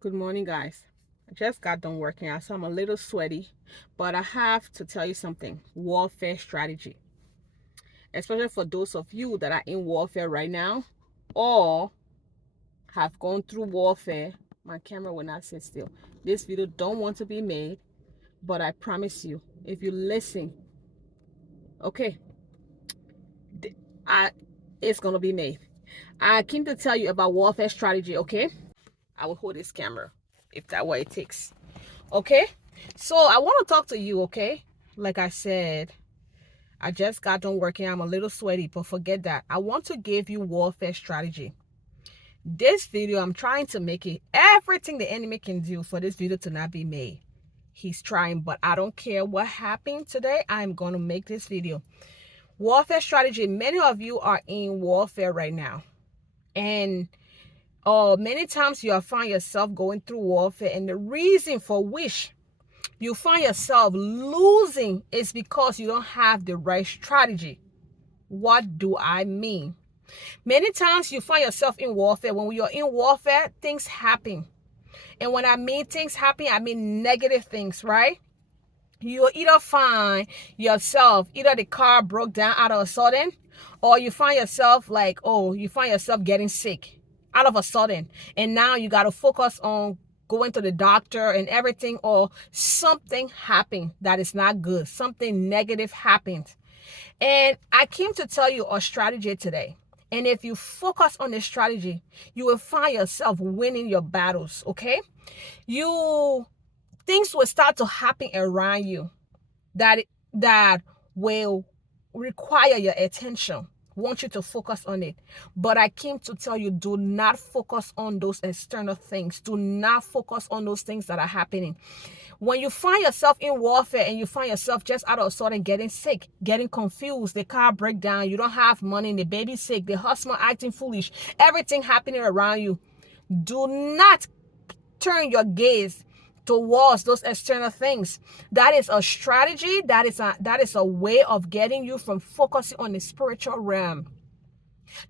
Good morning, guys. I just got done working out, so I'm a little sweaty, but I have to tell you something. Warfare strategy, especially for those of you that are in warfare right now or have gone through warfare. My camera will not sit still. This video don't want to be made, but I promise you, if you listen, okay, I it's gonna be made. I came to tell you about warfare strategy, okay? I will hold this camera if that's what it takes. Okay, so I want to talk to you. Okay, like I said, I just got done working. I'm a little sweaty, but forget that. I want to give you warfare strategy. This video, I'm trying to make it everything the enemy can do for this video to not be made. He's trying, but I don't care what happened today. I'm going to make this video. Warfare strategy. Many of you are in warfare right now, and many times you find yourself going through warfare, and the reason for which you find yourself losing is because you don't have the right strategy. What do I mean? Many times you find yourself in warfare. When you're in warfare, things happen. And when I mean things happen, I mean negative things, right? You either find yourself, either the car broke down out of a sudden, or you find yourself you find yourself getting sick out of a sudden. And now you got to focus on going to the doctor and everything, or something happened that is not good. Something negative happened. And I came to tell you a strategy today. And if you focus on the strategy, you will find yourself winning your battles, okay? Things will start to happen around you that will require your attention. Want you to focus on it. But I came to tell you, do not focus on those external things. Do not focus on those things that are happening. When you find yourself in warfare and you find yourself just out of a sudden getting sick, getting confused, the car break down, you don't have money, the baby's sick, the husband acting foolish, everything happening around you, do not turn your gaze towards those external things. That is a strategy. That is a way of getting you from focusing on the spiritual realm.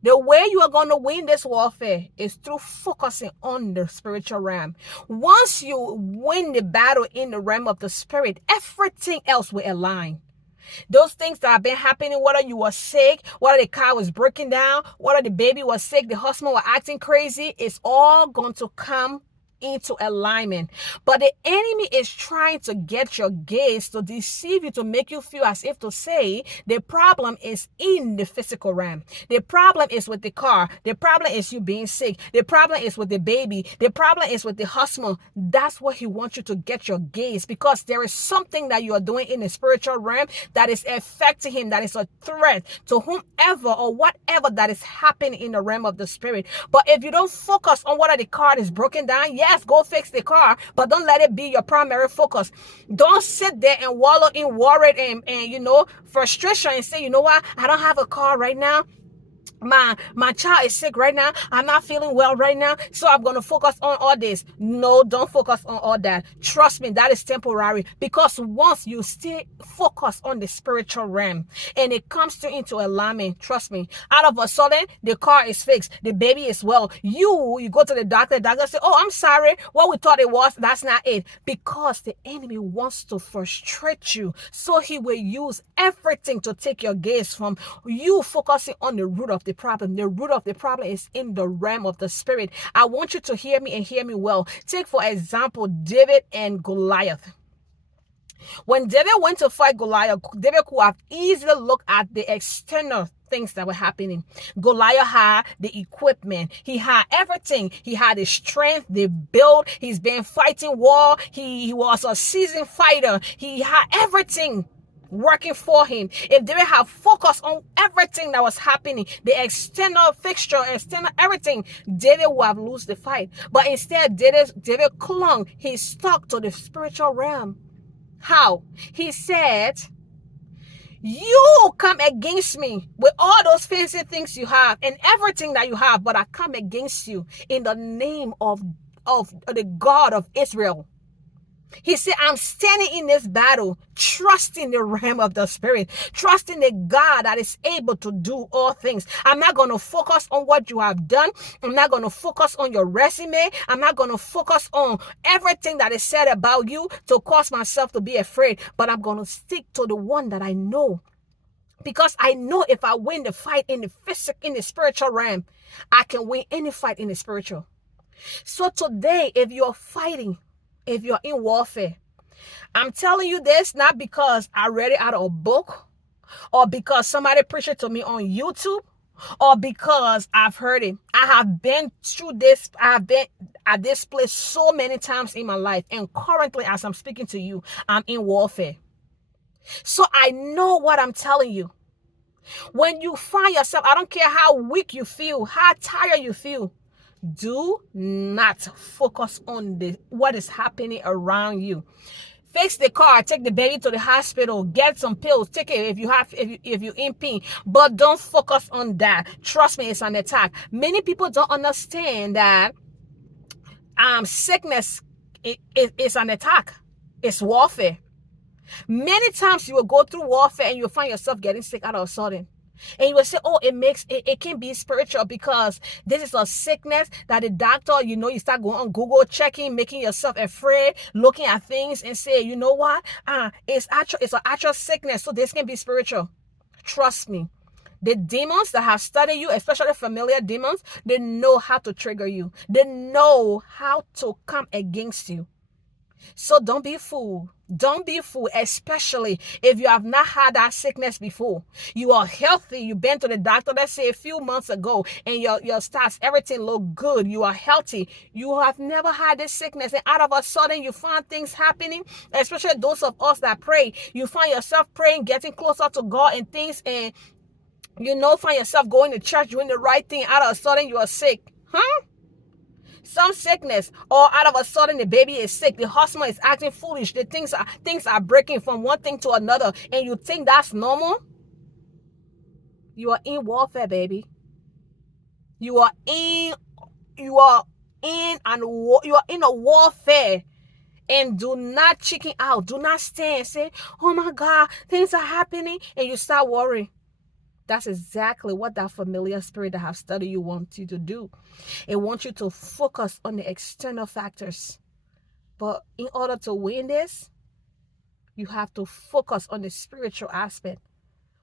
The way you are going to win this warfare is through focusing on the spiritual realm. Once you win the battle in the realm of the spirit, everything else will align. Those things that have been happening, whether you were sick, whether the car was breaking down, whether the baby was sick, the husband was acting crazy, it's all going to come into alignment. But the enemy is trying to get your gaze to deceive you, to make you feel as if to say the problem is in the physical realm. The problem is with the car. The problem is you being sick. The problem is with the baby. The problem is with the husband. That's what he wants you to get your gaze, because there is something that you are doing in the spiritual realm that is affecting him, that is a threat to whomever or whatever that is happening in the realm of the spirit. But if you don't focus on whether the car is broken down, yes, go fix the car, but don't let it be your primary focus. Don't sit there and wallow in worry and frustration and say, you know what, I don't have a car right now. My child is sick right now. I'm not feeling well right now, so I'm going to focus on all this. No, don't focus on all that. Trust me, that is temporary, because once you stay focused on the spiritual realm and it comes into alignment, trust me, out of a sudden the car is fixed, the baby is well, you go to the doctor say, oh, I'm sorry, what we thought it was, that's not it. Because the enemy wants to frustrate you, so he will use everything to take your gaze from you focusing on the root of the problem. The root of the problem is in the realm of the spirit. I want you to hear me and hear me well. Take, for example, David and Goliath. When David went to fight Goliath, David could have easily looked at the external things that were happening. Goliath had the equipment. He had everything. He had the strength, the build. He's been fighting war. He was a seasoned fighter. He had everything working for him. If David had focused on everything that was happening, the external fixture, external everything, David would have lost the fight. But instead, David clung. He stuck to the spiritual realm. How? He said, you come against me with all those fancy things you have and everything that you have, but I come against you in the name of the God of Israel. He said, I'm standing in this battle, trusting the realm of the spirit, trusting the God that is able to do all things. I'm not going to focus on what you have done. I'm not going to focus on your resume. I'm not going to focus on everything that is said about you to cause myself to be afraid, but I'm going to stick to the one that I know. Because I know if I win the fight in the physical, in the spiritual realm, I can win any fight in the spiritual. So today, if you're fighting, if you're in warfare, I'm telling you this not because I read it out of a book or because somebody preached it to me on YouTube or because I've heard it. I have been through this. I have been at this place so many times in my life. And currently, as I'm speaking to you, I'm in warfare. So I know what I'm telling you. When you find yourself, I don't care how weak you feel, how tired you feel, do not focus on what is happening around you. Fix the car, take the baby to the hospital, get some pills, take it if you're in pain, but don't focus on that. Trust me, it's an attack. Many people don't understand that sickness is an attack. It's warfare. Many times you will go through warfare and you'll find yourself getting sick out of a sudden. And you will say, oh, it can be spiritual because this is a sickness that the doctor, you start going on Google, checking, making yourself afraid, looking at things and say, you know what? It's an actual sickness. So this can be spiritual. Trust me. The demons that have studied you, especially familiar demons, they know how to trigger you. They know how to come against you. So don't be fooled. Don't be fooled, especially if you have not had that sickness before. You are healthy. You've been to the doctor, let's say a few months ago, and your stats, everything look good. You are healthy. You have never had this sickness, and out of a sudden you find things happening, especially those of us that pray. You find yourself praying, getting closer to God and things, and find yourself going to church, doing the right thing. Out of a sudden you are sick. Huh? Some sickness, or out of a sudden the baby is sick, the husband is acting foolish, the things are breaking from one thing to another, and you think that's normal? You are in warfare, baby. You are in a warfare. And do not chicken out. Do not stand and say, oh my God, things are happening, and you start worrying. That's exactly what that familiar spirit that have studied you wants you to do. It wants you to focus on the external factors. But in order to win this, you have to focus on the spiritual aspect.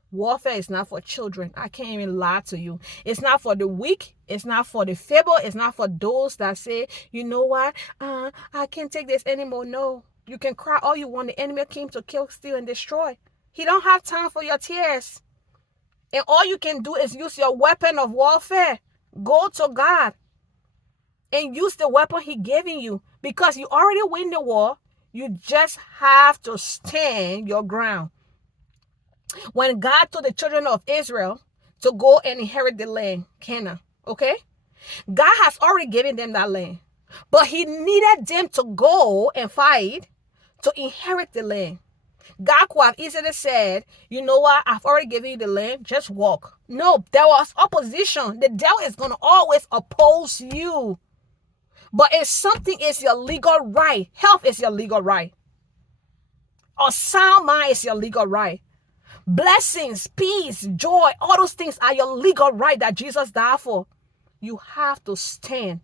Warfare is not for children. I can't even lie to you. It's not for the weak. It's not for the feeble. It's not for those that say, you know what? I can't take this anymore. No. You can cry all you want. The enemy came to kill, steal, and destroy. He don't have time for your tears. And all you can do is use your weapon of warfare. Go to God and use the weapon He giving you, because you already win the war. You just have to stand your ground. When God told the children of Israel to go and inherit the land, Canaan, okay? God has already given them that land. But He needed them to go and fight to inherit the land. God could have easily said, you know what, I've already given you the land, just walk. No, there was opposition. The devil is going to always oppose you. But if something is your legal right, health is your legal right. A sound mind is your legal right. Blessings, peace, joy, all those things are your legal right that Jesus died for. You have to stand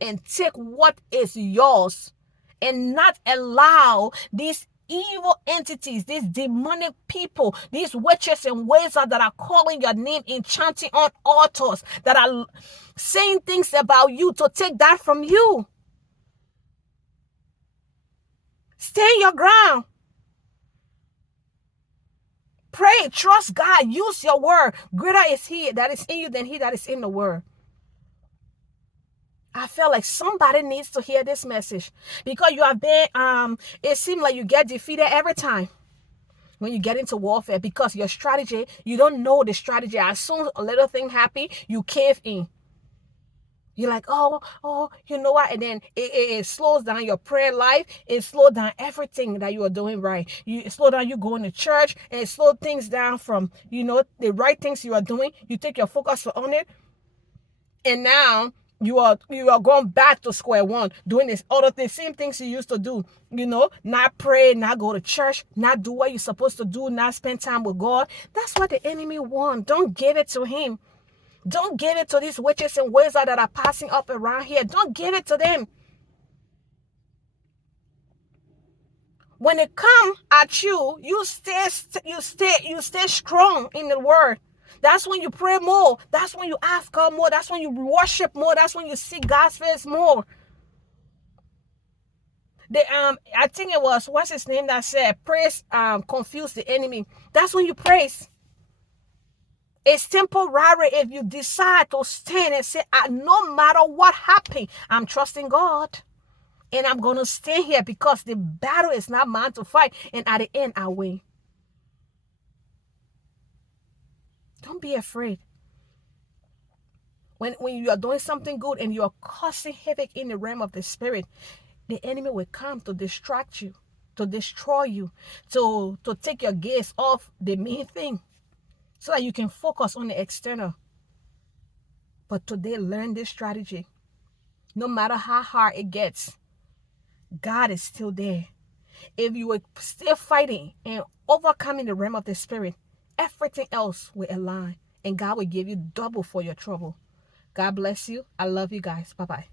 and take what is yours and not allow these evil entities, these demonic people, these witches and wizards that are calling your name, enchanting on altars, that are saying things about you, to take that from you. Stand your ground. Pray, trust God, use your word. Greater is He that is in you than he that is in the world. I feel like somebody needs to hear this message, because you have been, it seems like you get defeated every time when you get into warfare, because your strategy, you don't know the strategy. As soon as a little thing happens, you cave in. You're like, oh, you know what? And then it slows down your prayer life. It slows down everything that you are doing right. It slows down you going to church, and it slows things down from, the right things you are doing. You take your focus on it. And now You are going back to square one, doing this other thing, same things you used to do. Not pray, not go to church, not do what you're supposed to do, not spend time with God. That's what the enemy wants. Don't give it to him. Don't give it to these witches and wizards that are passing up around here. Don't give it to them. When they come at you, you stay strong in the word. That's when you pray more. That's when you ask God more. That's when you worship more. That's when you seek God's face more. I think it was, what's his name, that said praise confuse the enemy. That's when you praise. It's temporary if you decide to stand and say, no matter what happened, I'm trusting God. And I'm going to stay here because the battle is not mine to fight. And at the end, I win. Don't be afraid. When you are doing something good and you are causing havoc in the realm of the spirit, the enemy will come to distract you, to destroy you, to take your gaze off the main thing so that you can focus on the external. But today, learn this strategy. No matter how hard it gets, God is still there. If you are still fighting and overcoming the realm of the spirit, everything else will align and God will give you double for your trouble. God bless you. I love you guys. Bye-bye.